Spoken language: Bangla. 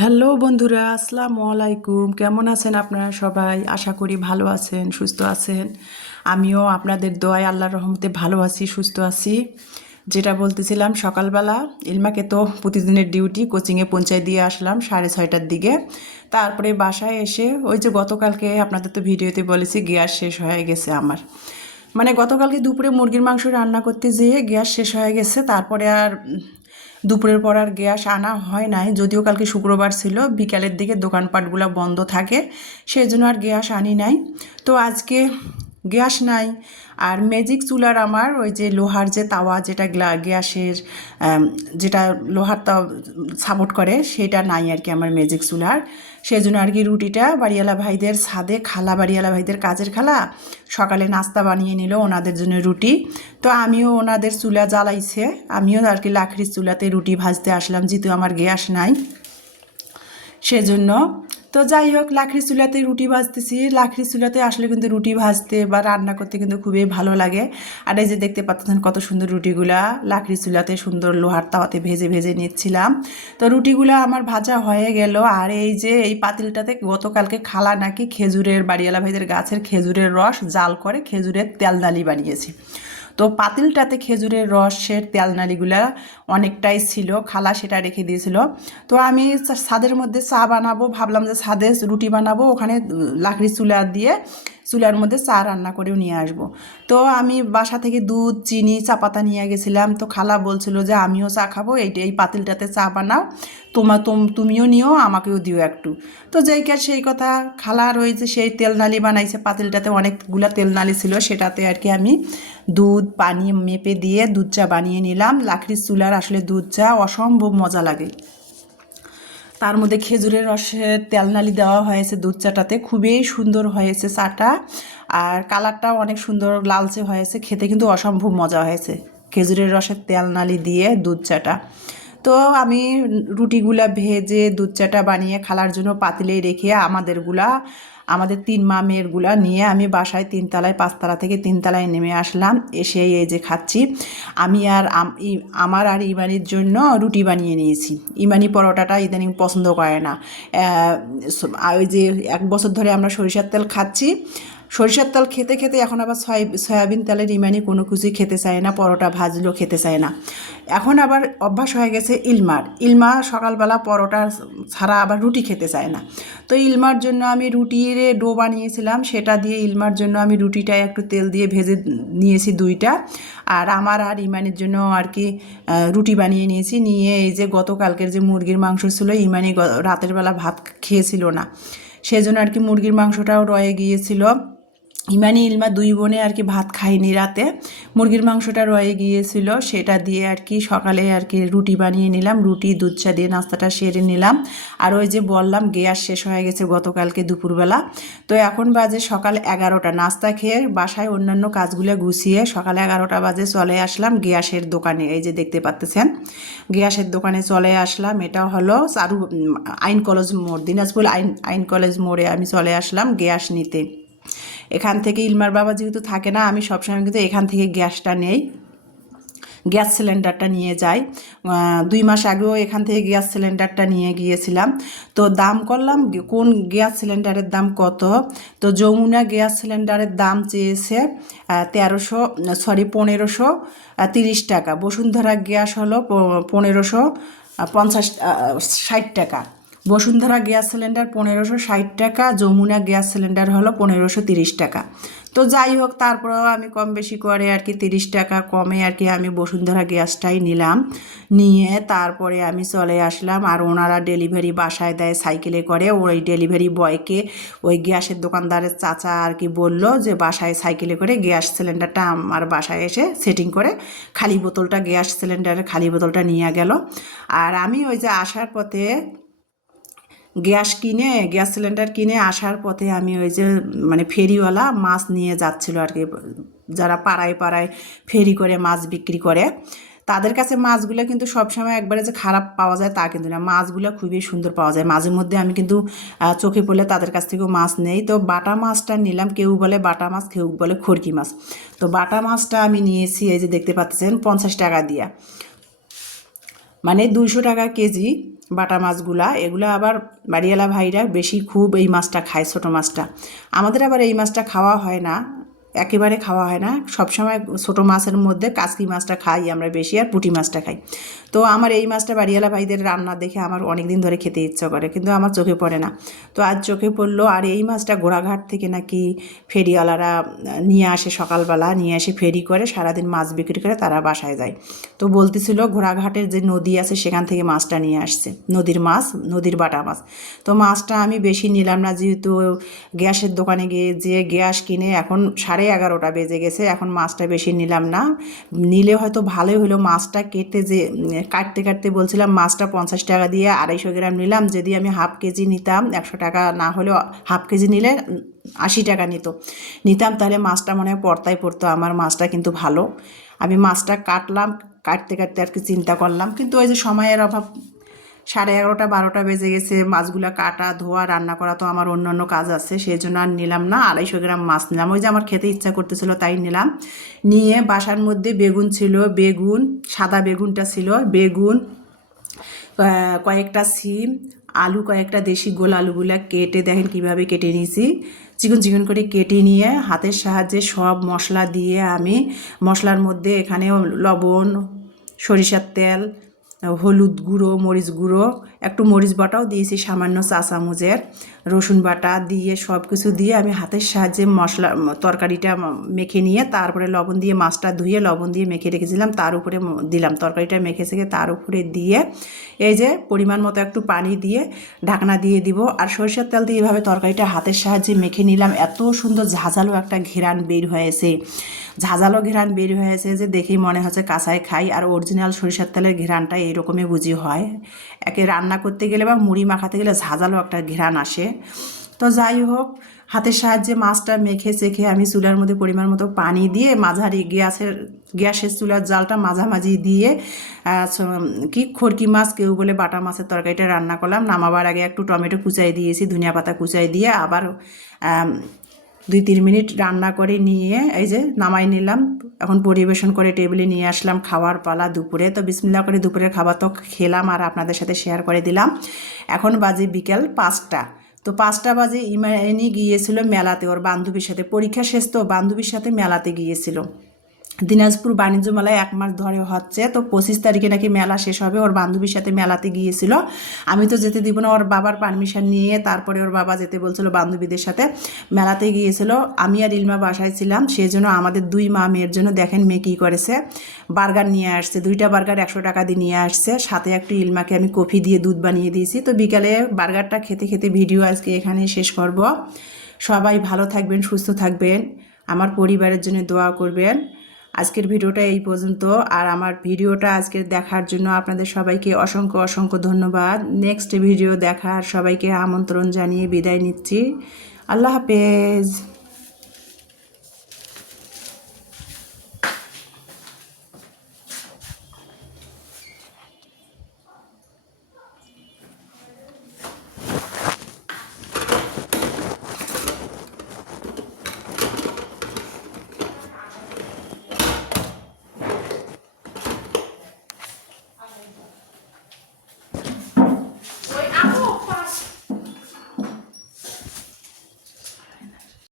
হ্যালো বন্ধুরা, আসসালামু আলাইকুম। কেমন আছেন আপনারা সবাই? আশা করি ভালো আছেন, সুস্থ আছেন। আমিও আপনাদের দোয়ায় আল্লাহর রহমতে ভালো আছি, সুস্থ আছি। যেটা বলতেছিলাম, সকালবেলা ইলমাকে তো প্রতিদিনের ডিউটি কোচিংয়ে পৌঁছায় দিয়ে আসলাম 6:30টার দিকে। তারপরে বাসায় এসে ওই যে গতকালকে আপনাদের তো ভিডিওতে বলেছি গ্যাস শেষ হয়ে গেছে আমার। মানে গতকালকে দুপুরে মুরগির মাংস রান্না করতে যেয়ে গ্যাস শেষ হয়ে গেছে। তারপরে আর দুপুরের পর আর গ্যাস আনা হয় নাই, যদিও কালকে শুক্রবার ছিল, বিকালের দিকে দোকানপাটগুলো বন্ধ থাকে, সেই জন্য আর গ্যাস আনি নাই। তো আজকে গ্যাস নাই। আর ম্যাজিক চুলার আমার ওই যে লোহার যে তাওয়া, যেটা গ্যাসের যেটা লোহার তাওয়া সাপোর্ট করে, সেটা নাই আর কি আমার ম্যাজিক চুলার। সেই জন্য আর কি রুটিটা বাড়িওয়ালা ভাইদের ছাদে, খালা বাড়িওয়ালা ভাইদের কাজের খালা সকালে নাস্তা বানিয়ে নিল ওনাদের জন্য রুটি। তো আমিও ওনাদের চুলা জ্বালাইছে, আমিও আর কি লাকড়ির চুলাতে রুটি ভাজতে আসলাম, যেহেতু আমার গ্যাস নাই সেজন্য। তো যাই হোক, লাকড়ির চুলাতে রুটি ভাজতেছি। লাকড়ির চুলাতে আসলে কিন্তু রুটি ভাজতে বা রান্না করতে কিন্তু খুবই ভালো লাগে। আর এই যে দেখতে পাচ্ছেন কত সুন্দর রুটিগুলা লাকড়ির চুলাতে সুন্দর লোহার তাওয়াতে ভেজে ভেজে নিচ্ছিলাম। তো রুটিগুলো আমার ভাজা হয়ে গেল। আর এই যে এই পাতিলটাতে গতকালকে খালা নাকি খেজুরের, বাড়িওয়ালা ভাইদের গাছের খেজুরের রস জাল করে খেজুরের তেলনালি বানিয়েছি। তো পাতিলটাতে খেজুরের রসের তেলনালিগুলা অনেকটাই ছিল, খালা সেটা রেখে দিয়েছিল। তো আমি ছাদের মধ্যে চা বানাবো ভাবলাম, যে ছাদে রুটি বানাবো, ওখানে লাকড়ি চুলা দিয়ে চুলার মধ্যে চা রান্না করেও নিয়ে আসব। তো আমি বাসা থেকে দুধ, চিনি, চা পাতা নিয়ে গেছিলাম। তো খালা বলছিল যে আমিও চা খাবো, এই পাতিলটাতে চা বানাও, তুমিও নিও, আমাকেও দিও একটু। তো যেই কার সেই কথা, খালার ওই যে সেই তেলনালি বানাইছে পাতিলটাতে, অনেকগুলা তেলনালি ছিল, সেটাতে আর কি আমি দুধ পানি মেপে দিয়ে দুধ চা বানিয়ে নিলাম। লাকড়ির চুলার আসলে দুধ চা অসম্ভব মজা লাগে। তার মধ্যে খেজুরের রসের তেলনালি দেওয়া হয়েছে দুধ চাটাতে, খুবই সুন্দর হয়েছে চাটা। আর কালারটাও অনেক সুন্দর লালচে হয়েছে, খেতে কিন্তু অসম্ভব মজা হয়েছে খেজুরের রসের তেলনালি দিয়ে দুধ চাটা। তো আমি রুটিগুলা ভেজে দুধ চাটা বানিয়ে খালার জন্য পাতিলেই রেখে আমাদের তিন মামেরগুলা নিয়ে আমি বাসায় তিনতলায়, পাঁচতলা থেকে তিনতলায় নেমে আসলাম। এসে এই যে খাচ্ছি। আমি আর আমার আর ইমানির জন্য রুটি বানিয়ে নিয়েছি। ইমানি পরোটাটা ইদানিং পছন্দ করে না। ওই যে 1 বছর ধরে আমরা সরিষার তেল খাচ্ছি, সরিষার তেল খেতে খেতে এখন আবার সয়াবিন তেলের ইমানি কোনো কিছুই খেতে চায় না, পরোটা ভাজলেও খেতে চায় না। এখন আবার অভ্যাস হয়ে গেছে ইলমা সকালবেলা পরোটা ছাড়া আবার রুটি খেতে চায় না। তো ইলমার জন্য আমি রুটির ডো বানিয়েছিলাম, সেটা দিয়ে ইলমার জন্য আমি রুটিটা একটু তেল দিয়ে ভেজে নিয়েছি 2টা। আর আমার আর ইমানির জন্য আর কি রুটি বানিয়ে নিয়েছি। নিয়ে এই যে গতকালকের যে মুরগির মাংস ছিল, ইমানি রাতের বেলা ভাত খেয়েছিল না, সেজন্য আর কি মুরগির মাংসটাও রয়ে গিয়েছিল। ইমানি ইলমা 2 বোনে আর কি ভাত খায়নি রাতে, মুরগির মাংসটা রয়ে গিয়েছিল, সেটা দিয়ে আর কি সকালে আর কি রুটি বানিয়ে নিলাম। রুটি দুধ চা দিয়ে নাস্তাটা সেরে নিলাম। আর ওই যে বললাম গ্যাস শেষ হয়ে গেছে গতকালকে দুপুরবেলা। তো এখন বাজে সকাল 11টা, নাস্তা খেয়ে বাসায় অন্যান্য কাজগুলো গুছিয়ে সকাল 11টা বাজে চলে আসলাম গ্যাসের দোকানে। এই যে দেখতে পাচ্ছেন গ্যাসের দোকানে চলে আসলাম। এটা হলো আইন কলেজ মোড়, দিনাজপুর আইন কলেজ মোড়ে আমি চলে আসলাম গ্যাস নিতে। এখান থেকে ইলমার বাবা যেহেতু থাকে না, আমি সবসময় কিন্তু এখান থেকে গ্যাসটা নেই, গ্যাস সিলিন্ডারটা নিয়ে যাই। 2 মাস আগেও এখান থেকে গ্যাস সিলিন্ডারটা নিয়ে গিয়েছিলাম। তো দাম করলাম কোন গ্যাস সিলিন্ডারের দাম কত। তো যমুনা গ্যাস সিলিন্ডারের দাম চেয়েছে 1530 টাকা। বসুন্ধরা গ্যাস হলো 1560 টাকা। বসুন্ধরা গ্যাস সিলিন্ডার 1560 টাকা, যমুনা গ্যাস সিলিন্ডার হলো 1530 টাকা। তো যাই হোক, তারপরেও আমি কম বেশি করে আর কি 30 টাকা কমে আর কি আমি বসুন্ধরা গ্যাসটাই নিলাম। নিয়ে তারপরে আমি চলে আসলাম। আর ওনারা ডেলিভারি বাসায় দেয় সাইকেলে করে। ওই ডেলিভারি বয়কে ওই গ্যাসের দোকানদারের চাচা আর কি বলল যে বাসায় সাইকেলে করে গ্যাস সিলিন্ডারটা আমার বাসায় এসে সেটিং করে খালি বোতলটা, গ্যাস সিলিন্ডারের খালি বোতলটা নিয়ে গেল। আর আমি ওই যে আসার পথে গ্যাস সিলিন্ডার কিনে আসার পথে আমি ওই যে মানে ফেরিওয়ালা মাছ নিয়ে যাচ্ছিল আর কি, যারা পাড়ায় পাড়ায় ফেরি করে মাছ বিক্রি করে, তাদের কাছে মাছগুলো কিন্তু সবসময় একবারে যে খারাপ পাওয়া যায় তা কিন্তু না, মাছগুলো খুবই সুন্দর পাওয়া যায়। মাঝে মধ্যে আমি কিন্তু চোখে পড়লে তাদের কাছ থেকেও মাছ নেই। তো বাটা মাছটা নিলাম, কেউ বলে বাটা মাছ, কেউ বলে খড়কি মাছ। তো বাটা মাছটা আমি নিয়েছি, এই যে দেখতে পাচ্ছেন 50 টাকা দিয়া, মানে 200 টাকা কেজি। বাটা মাছগুলা, এগুলা আবার বাড়িওয়ালা ভাইরা বেশি খুব এই মাছটা খায়, ছোটো মাছটা। আমাদের আবার এই মাছটা খাওয়া হয় না, একেবারে খাওয়া হয় না। সবসময় ছোটো মাছের মধ্যে কাচকি মাছটা খাই আমরা বেশি, আর পুঁটি মাছটা খাই। তো আমার এই মাছটা বাড়িওয়ালা ভাইদের রান্না দেখে আমার অনেক দিন ধরে খেতে ইচ্ছা করে, কিন্তু আমার চোখে পড়ে না। তো আজ চোখে পড়লো। আর এই মাছটা ঘোড়াঘাট থেকে নাকি ফেরিওয়ালারা নিয়ে আসে, সকালবেলা নিয়ে এসে ফেরি করে সারাদিন মাছ বিক্রি করে তারা বাসায় যায়। তো বলতেছিল ঘোড়াঘাটের যে নদী আছে সেখান থেকে মাছটা নিয়ে আসছে, নদীর মাছ, নদীর বাটা মাছ। তো মাছটা আমি বেশি নিলাম না, যেহেতু গ্যাসের দোকানে গিয়ে যে গ্যাস কিনে এখন 11:30 বেজে গেছে, এখন মাছটা বেশি নিলাম না। নিলে হয়তো ভালোই হলো। মাছটা কেটে যে কাটতে কাটতে বলছিলাম মাছটা 50 টাকা দিয়ে 250 গ্রাম নিলাম। যদি আমি হাফ কেজি নিতাম, 100 টাকা না হলেও হাফ কেজি নিলে 80 টাকা নিতাম, তাহলে মাছটা মনে হয় পড়তাই পড়তো আমার। মাছটা কিন্তু ভালো। আমি মাছটা কাটলাম, কাটতে কাটতে আর কি চিন্তা করলাম, কিন্তু ওই যে সময়ের অভাব, 11:30-12টা বেজে গেছে। মাছগুলো কাটা, ধোয়া, রান্না করা তো আমার অন্য অন্য কাজ আছে, সেই জন্য আর নিলাম না। 250 গ্রাম মাছ নিলাম, ওই যে আমার খেতে ইচ্ছা করতেছিল তাই নিলাম। নিয়ে বাসার মধ্যে বেগুন ছিল, বেগুন, সাদা বেগুনটা ছিল, বেগুন, কয়েকটা সিম, আলু কয়েকটা, দেশি গোল আলুগুলা কেটে দেখেন কিভাবে কেটে নিয়েছি, চিকন চিকন করে কেটে নিয়ে হাতের সাহায্যে সব মশলা দিয়ে আমি মশলার মধ্যে এখানে লবণ, সরিষার তেল, হলুদ গুঁড়ো, মরিচ গুঁড়ো, একটু মরিচ বাটাও দিয়েছি সামান্য, চা চামচের রসুন বাটা দিয়ে সব কিছু দিয়ে আমি হাতের সাহায্যে মশলা তরকারিটা মেখে নিয়ে তারপরে লবণ দিয়ে মাছটা ধুয়ে লবণ দিয়ে মেখে রেখেছিলাম, তার উপরে দিলাম। তরকারিটা মেখে সেখে তার উপরে দিয়ে এই যে পরিমাণ মতো একটু পানি দিয়ে ঢাকনা দিয়ে দিব। আর সরষের তেল দিয়ে এভাবে তরকারিটা হাতের সাহায্যে মেখে নিলাম। এত সুন্দর ঝাঁঝালো একটা ঘেরান বের হয়েছে, ঝাঁঝালো ঘেরান বের হয়েছে যে দেখেই মনে হচ্ছে কাঁচায় খাই। আর অরিজিনাল সরিষার তেলের ঘেরানটা এইরকমই বুঝি হয়, একে রান্না করতে গেলে বা মুড়ি মাখাতে গেলে ঝাঁঝালো একটা ঘেরান আসে। তো যাই হোক, হাতের সাহায্যে মাছটা মেখে চেখে আমি চুলার মধ্যে পরিমাণ মতো পানি দিয়ে মাঝারি গ্যাসের চুলার জালটা মাঝামাঝি দিয়ে কি খড়কি মাছ, কেউ বলে বাটা মাছের তরকারিটা রান্না করলাম। নামাবার আগে একটু টমেটো কুচাই দিয়েছি, ধনিয়া পাতা কুচাই দিয়ে আবার 2-3 মিনিট রান্না করে নিয়ে এই যে নামাই নিলাম। এখন পরিবেশন করে টেবিলে নিয়ে আসলাম, খাওয়ার পালা দুপুরে। তো বিসমিল্লাহ করে দুপুরের খাবার তো খেলাম আর আপনাদের সাথে শেয়ার করে দিলাম। এখন বাজে বিকেল 5টা। তো 5টা বাজে ইমানি গিয়েছিল মেলাতে, ওর বান্ধবীর সাথে, পরীক্ষা শেষ তো বান্ধবীর সাথে মেলাতে গিয়েছিল। দিনাজপুর বাণিজ্য মেলায় 1 মাস ধরে হচ্ছে, তো 25 তারিখে নাকি মেলা শেষ হবে। ওর বান্ধবীর সাথে মেলাতে গিয়েছিল। আমি তো যেতে দিব না, ওর বাবার পারমিশন নিয়ে তারপরে ওর বাবা যেতে বলছিল, বান্ধবীদের সাথে মেলাতে গিয়েছিল। আমি আর ইলমা বাসায় ছিলাম, সেই জন্য আমাদের 2 মা মেয়ের জন্য দেখেন মেয়ে কী করেছে, বার্গার নিয়ে আসছে, 2টা বার্গার 100 টাকা দিয়ে নিয়ে আসছে, সাথে একটু ইলমাকে আমি কফি দিয়ে দুধ বানিয়ে দিয়েছি। তো বিকালে বার্গারটা খেতে খেতে ভিডিও আজকে এখানে শেষ করব। সবাই ভালো থাকবেন, সুস্থ থাকবেন, আমার পরিবারের জন্য দোয়া করবেন। আজকের ভিডিওটা এই পর্যন্ত। আর আমার ভিডিওটা আজকের দেখার জন্য আপনাদের সবাইকে অসংখ্য অসংখ্য ধন্যবাদ। নেক্সট ভিডিও দেখার সবাইকে আমন্ত্রণ জানিয়ে বিদায় নিচ্ছি। আল্লাহ হাফেজ।